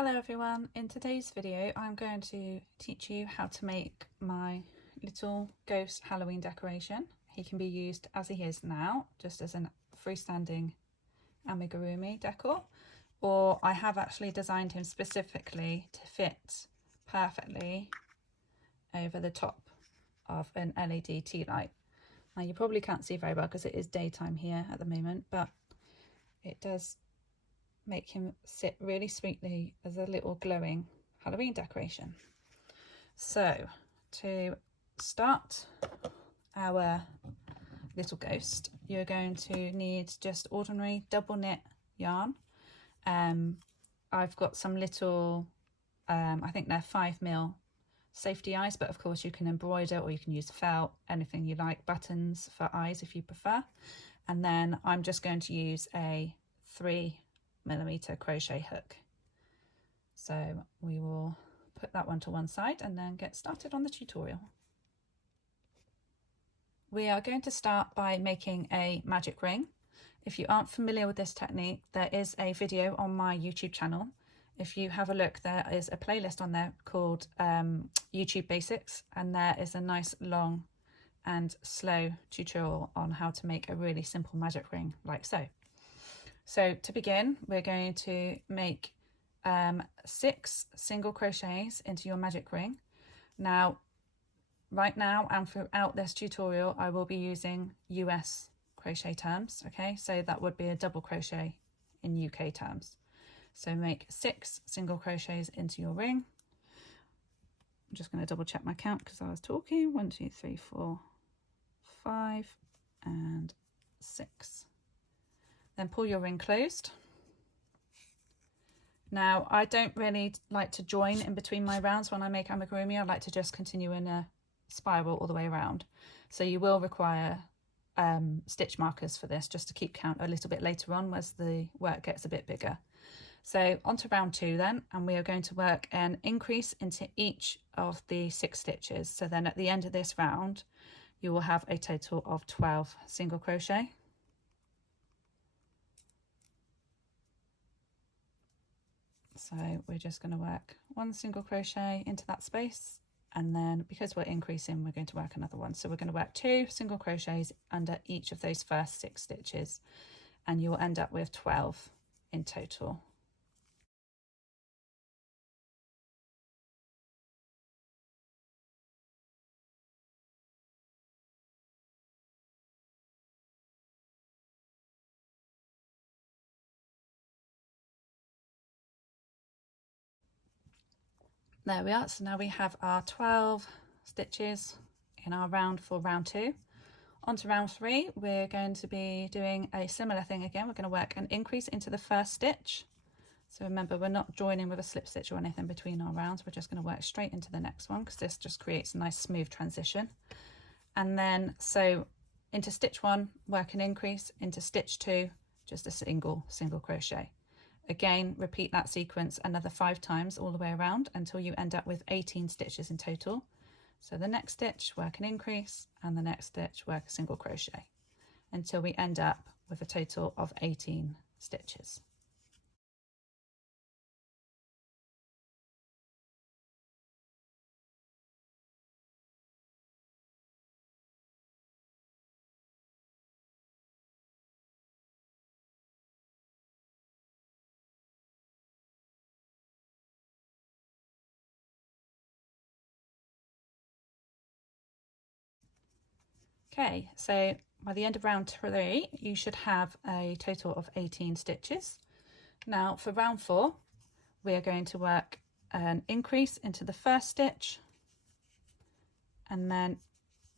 Hello everyone, in today's video I'm going to teach you how to make my little ghost Halloween decoration. He can be used as he is now, just as a freestanding amigurumi decor, or I have actually designed him specifically to fit perfectly over the top of an LED tea light. Now you probably can't see very well because it is daytime here at the moment, but it does make him sit really sweetly as a little glowing Halloween decoration. So to start our little ghost, you're going to need just ordinary double knit yarn. I've got some little, I think they're 5mm safety eyes, but of course you can embroider or you can use felt, anything you like, buttons for eyes if you prefer. And then I'm just going to use a 3mm crochet hook. So we will put that one to one side and then get started on the tutorial. We are going to start by making a magic ring. If you aren't familiar with this technique, there is a video on my YouTube channel. If you have a look, there is a playlist on there called YouTube Basics, and there is a nice long and slow tutorial on how to make a really simple magic ring like so. So to begin, we're going to make 6 single crochets into your magic ring. Now, right now and throughout this tutorial, I will be using US crochet terms, okay? So that would be a double crochet in UK terms. So make 6 single crochets into your ring. I'm just going to double check my count because I was talking. 1, 2, 3, 4, 5, and 6. Then pull your ring closed. Now, I don't really like to join in between my rounds when I make amigurumi. I like to just continue in a spiral all the way around. So you will require stitch markers for this, just to keep count a little bit later on as the work gets a bit bigger. So on to round 2 then, and we are going to work an increase into each of the 6 stitches. So then at the end of this round, you will have a total of 12 single crochet. So we're just going to work 1 single crochet into that space, and then because we're increasing, we're going to work another one. So we're going to work 2 single crochets under each of those first 6 stitches, and you will end up with 12 in total. There we are. So now we have our 12 stitches in our round for round 2. On to round 3, we're going to be doing a similar thing again. We're going to work an increase into the first stitch. So remember, we're not joining with a slip stitch or anything between our rounds. We're just going to work straight into the next one because this just creates a nice smooth transition. And then so into stitch 1, work an increase, into stitch 2, just a single crochet. Again, repeat that sequence another 5 times all the way around until you end up with 18 stitches in total. So the next stitch, work an increase, and the next stitch, work a single crochet until we end up with a total of 18 stitches. Okay, so by the end of round 3, you should have a total of 18 stitches. Now for round 4, we are going to work an increase into the first stitch and then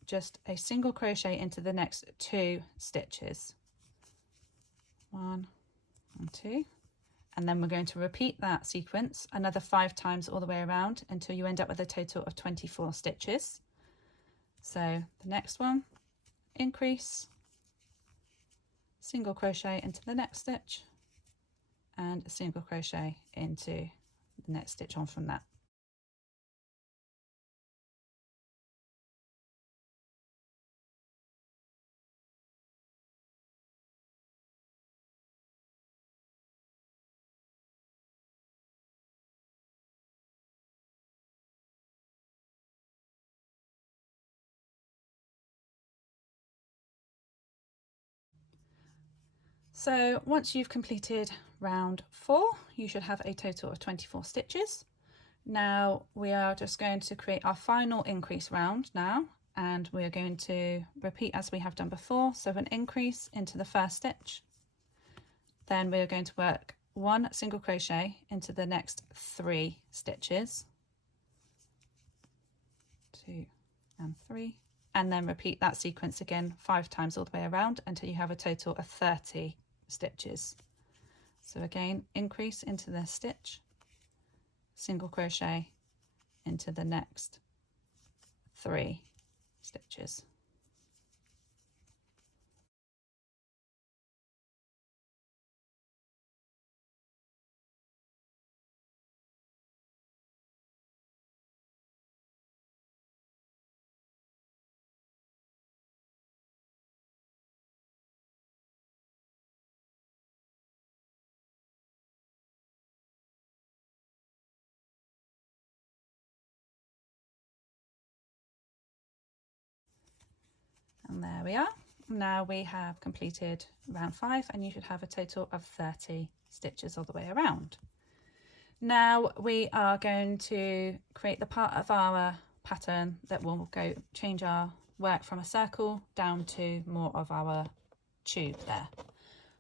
just a single crochet into the next 2 stitches. 1 and 2. And then we're going to repeat that sequence another 5 times all the way around until you end up with a total of 24 stitches. So the next one, increase, single crochet into the next stitch, and a single crochet into the next stitch on from that. So once you've completed round 4, you should have a total of 24 stitches. Now we are just going to create our final increase round now, and we're going to repeat as we have done before. So an increase into the first stitch, then we're going to work 1 single crochet into the next 3 stitches, 2 and 3, and then repeat that sequence again 5 times all the way around until you have a total of 30 stitches. So again, increase into the stitch, single crochet into the next 3 stitches. And there we are. Now we have completed round 5, and you should have a total of 30 stitches all the way around. Now we are going to create the part of our pattern that will change our work from a circle down to more of our tube there.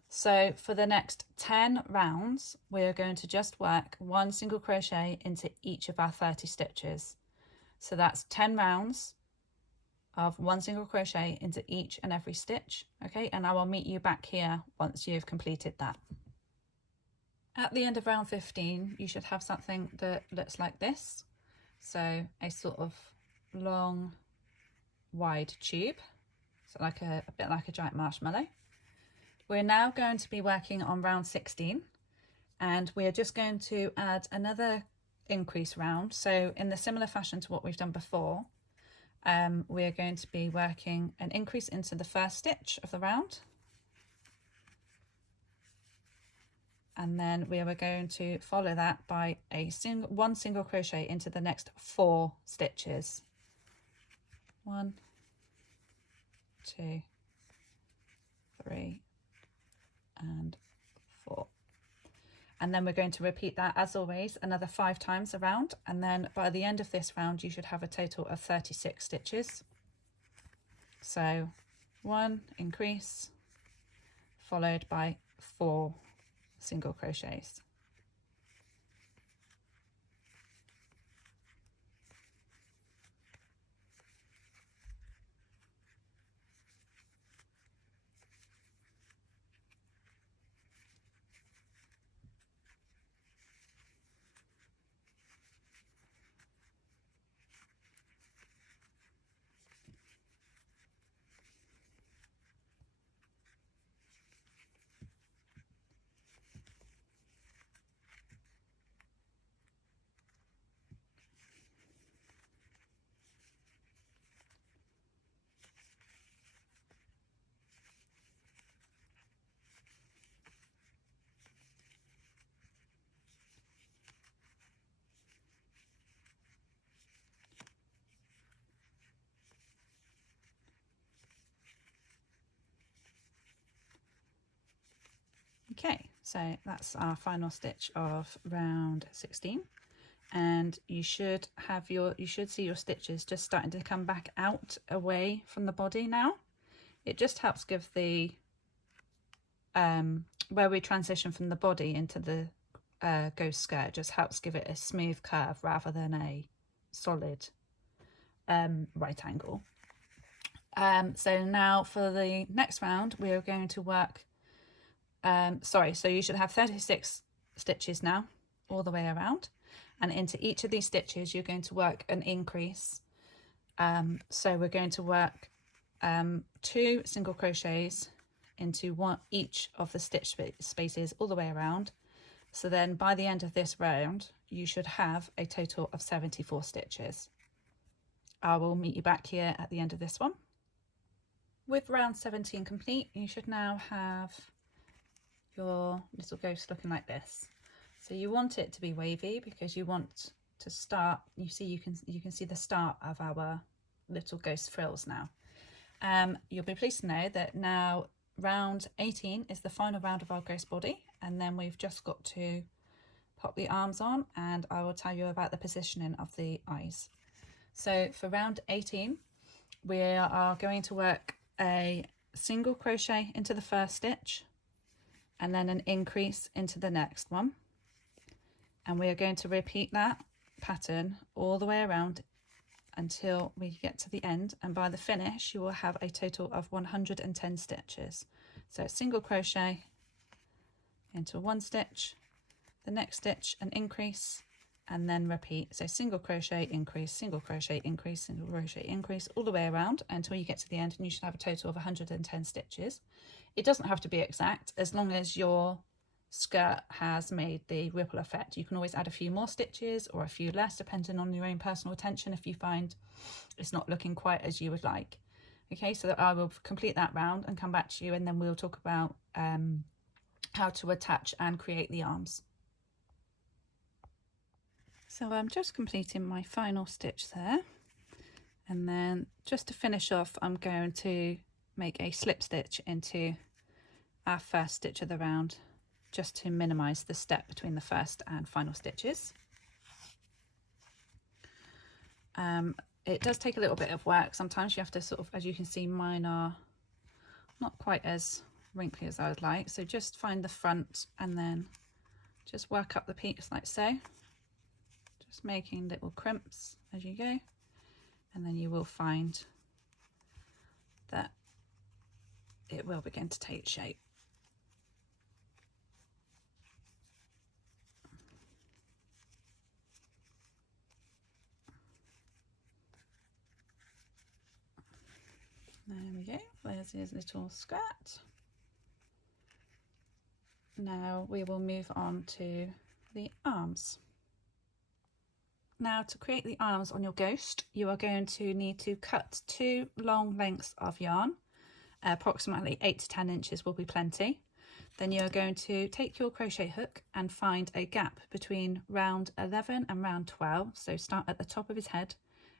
So for the next 10 rounds, we're going to just work 1 single crochet into each of our 30 stitches. So that's 10 rounds of 1 single crochet into each and every stitch. Okay, and I will meet you back here once you've completed that. At the end of round 15, you should have something that looks like this. So a sort of long, wide tube, so like a bit like a giant marshmallow. We're now going to be working on round 16, and we are just going to add another increase round. So in the similar fashion to what we've done before, we're going to be working an increase into the first stitch of the round, and then we are going to follow that by a 1 single crochet into the next 4 stitches. 1, 2, 3 and 4. And then we're going to repeat that as always another 5 times around, and then by the end of this round you should have a total of 36 stitches. So 1 increase followed by 4 single crochets. Okay, so that's our final stitch of round 16, and you should see your stitches just starting to come back out away from the body now. It just helps give the where we transition from the body into the ghost skirt, just helps give it a smooth curve rather than a solid right angle. So now for the next round we are going to work so you should have 36 stitches now all the way around, and into each of these stitches you're going to work an increase. So we're going to work 2 single crochets into each of the stitch spaces all the way around. So then by the end of this round you should have a total of 74 stitches. I will meet you back here at the end of this one. With round 17 complete, you should now have your little ghost looking like this. So you want it to be wavy because you want to start, you can see the start of our little ghost frills now. You'll be pleased to know that now round 18 is the final round of our ghost body, and then we've just got to pop the arms on, and I will tell you about the positioning of the eyes. So for round 18, we are going to work a single crochet into the first stitch and then an increase into the next one, and we are going to repeat that pattern all the way around until we get to the end, and by the finish you will have a total of 110 stitches. So single crochet into one stitch, the next stitch an increase, and then repeat. So single crochet, increase, single crochet, increase, single crochet, increase, all the way around until you get to the end, and you should have a total of 110 stitches. It doesn't have to be exact, as long as your skirt has made the ripple effect. You can always add a few more stitches or a few less, depending on your own personal attention, if you find it's not looking quite as you would like. Okay, so I will complete that round and come back to you, and then we'll talk about how to attach and create the arms. So I'm just completing my final stitch there, and then just to finish off, I'm going to make a slip stitch into our first stitch of the round, just to minimize the step between the first and final stitches. It does take a little bit of work. Sometimes you have to sort of, as you can see, mine are not quite as wrinkly as I would like. So just find the front and then just work up the peaks like so. Just making little crimps as you go, and then you will find that it will begin to take shape. There we go, there's his little skirt. Now we will move on to the arms. Now to create the arms on your ghost, you are going to need to cut 2 long lengths of yarn, approximately 8 to 10 inches will be plenty. Then you are going to take your crochet hook and find a gap between round 11 and round 12. So start at the top of his head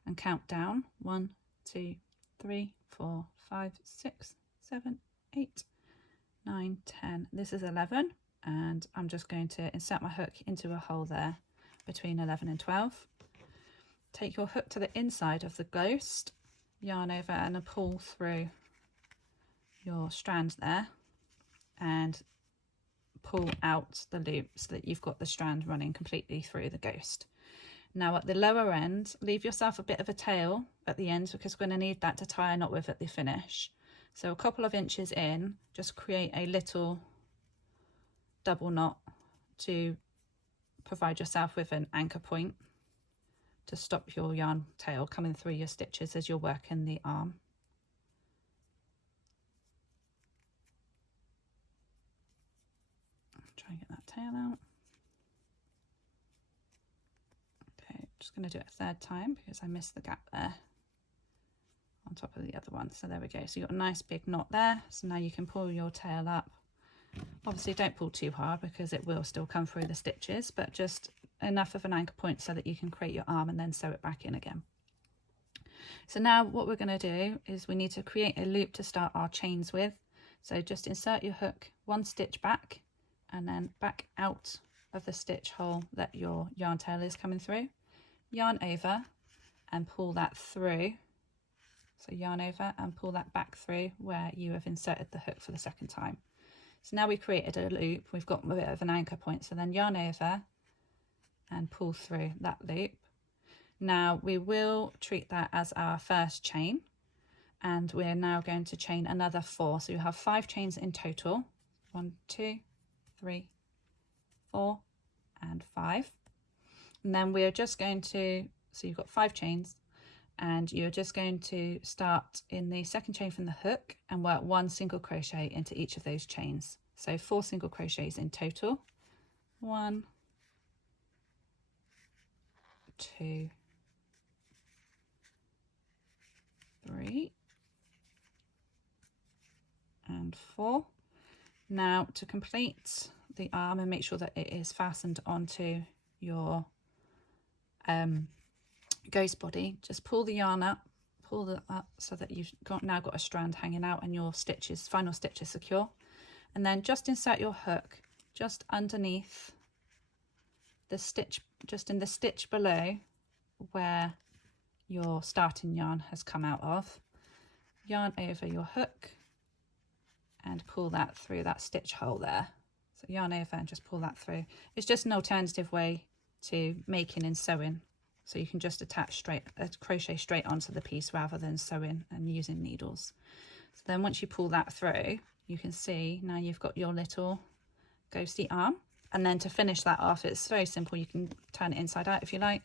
and count down 1, 2, 3, 4, 5, 6, 7, 8, 9, 10. This is 11, and I'm just going to insert my hook into a hole there between 11 and 12. Take your hook to the inside of the ghost, yarn over and pull through your strand there, and pull out the loop so that you've got the strand running completely through the ghost. Now at the lower end, leave yourself a bit of a tail at the end, because we're going to need that to tie a knot with at the finish. So a couple of inches in, just create a little double knot to provide yourself with an anchor point to stop your yarn tail coming through your stitches as you're working the arm. Try and get that tail out. Okay, just going to do it a third time because I missed the gap there on top of the other one. So there we go. So you've got a nice big knot there. So now you can pull your tail up. Obviously don't pull too hard because it will still come through the stitches, but just enough of an anchor point so that you can create your arm and then sew it back in again. So now what we're going to do is we need to create a loop to start our chains with. So just insert your hook 1 stitch back and then back out of the stitch hole that your yarn tail is coming through. Yarn over and pull that through. So yarn over and pull that back through where you have inserted the hook for the second time. So now we created a loop, we've got a bit of an anchor point, so then yarn over and pull through that loop. Now we will treat that as our first chain, and we're now going to chain another 4. So you have 5 chains in total. 1, 2, 3, 4 and 5. And then we're just going to, so you've got 5 chains, and you're just going to start in the second chain from the hook and work 1 single crochet into each of those chains. So 4 single crochets in total. 1, 2, 3 and 4. Now to complete the arm and make sure that it is fastened onto your ghost body, just pull the yarn up, pull that up so that you've now got a strand hanging out and your final stitch is secure. And then just insert your hook just underneath the stitch, just in the stitch below where your starting yarn has come out of. Yarn over your hook and pull that through that stitch hole there. So yarn over and just pull that through. It's just an alternative way to making and sewing. So you can just attach crochet straight onto the piece rather than sewing and using needles. So then once you pull that through, you can see now you've got your little ghosty arm. And then to finish that off, it's very simple. You can turn it inside out if you like.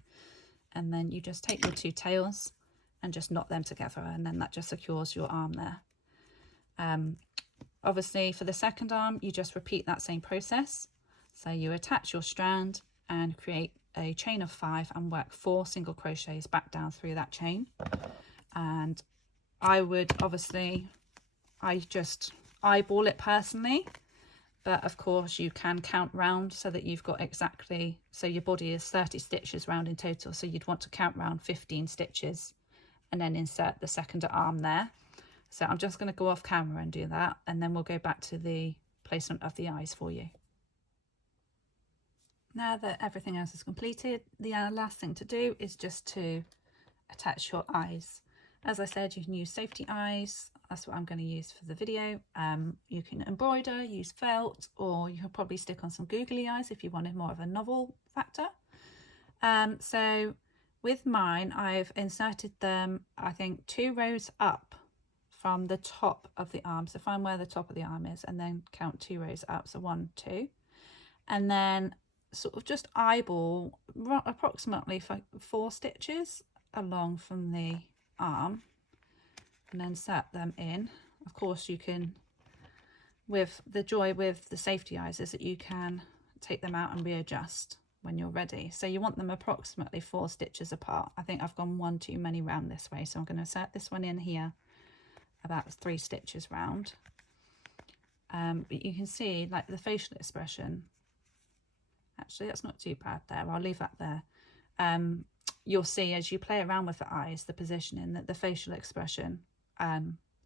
And then you just take your two tails and just knot them together. And then that just secures your arm there. Obviously for the second arm, you just repeat that same process. So you attach your strand and create a chain of 5 and work 4 single crochets back down through that chain. And I would obviously, I just eyeball it personally, but of course you can count round so that you've got exactly, so your body is 30 stitches round in total, so you'd want to count round 15 stitches and then insert the second arm there. So I'm just going to go off camera and do that, and then we'll go back to the placement of the eyes for you. Now that everything else is completed, the last thing to do is just to attach your eyes. As I said, you can use safety eyes. That's what I'm going to use for the video. You can embroider, use felt, or you could probably stick on some googly eyes if you wanted more of a novel factor. So with mine, I've inserted them, I think, 2 rows up from the top of the arm. So find where the top of the arm is and then count 2 rows up. So 1, 2, and then sort of just eyeball approximately 4 stitches along from the arm and then set them in. Of course you can, with the joy with the safety eyes is that you can take them out and readjust when you're ready. So you want them approximately 4 stitches apart. I think I've gone 1 too many round this way, so I'm going to set this one in here about 3 stitches round. But you can see like the facial expression. Actually, that's not too bad there. I'll leave that there. You'll see as you play around with the eyes, the positioning, that the facial expression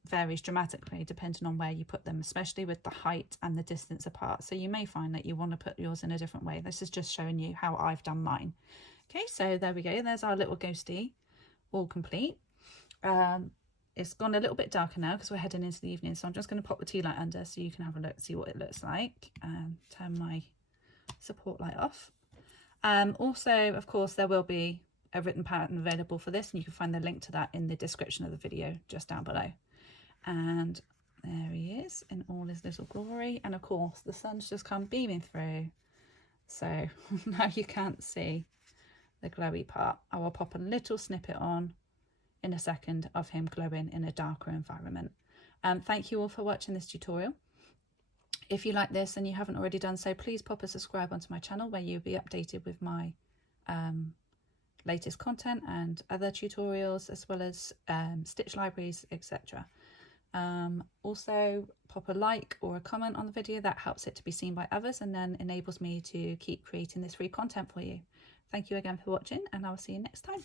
varies dramatically depending on where you put them, especially with the height and the distance apart. So you may find that you want to put yours in a different way. This is just showing you how I've done mine. Okay, so there we go. There's our little ghosty, all complete. It's gone a little bit darker now because we're heading into the evening. So I'm just going to pop the tea light under so you can have a look, see what it looks like. Turn my support light off. Also, of course, there will be a written pattern available for this, and you can find the link to that in the description of the video just down below. And there he is in all his little glory, and of course the sun's just come beaming through, so now you can't see the glowy part. I will pop a little snippet on in a second of him glowing in a darker environment. Thank you all for watching this tutorial. If you like this and you haven't already done so, please pop a subscribe onto my channel where you'll be updated with my latest content and other tutorials, as well as stitch libraries, etc. Also pop a like or a comment on the video. That helps it to be seen by others and then enables me to keep creating this free content for you. Thank you again for watching, and I'll see you next time.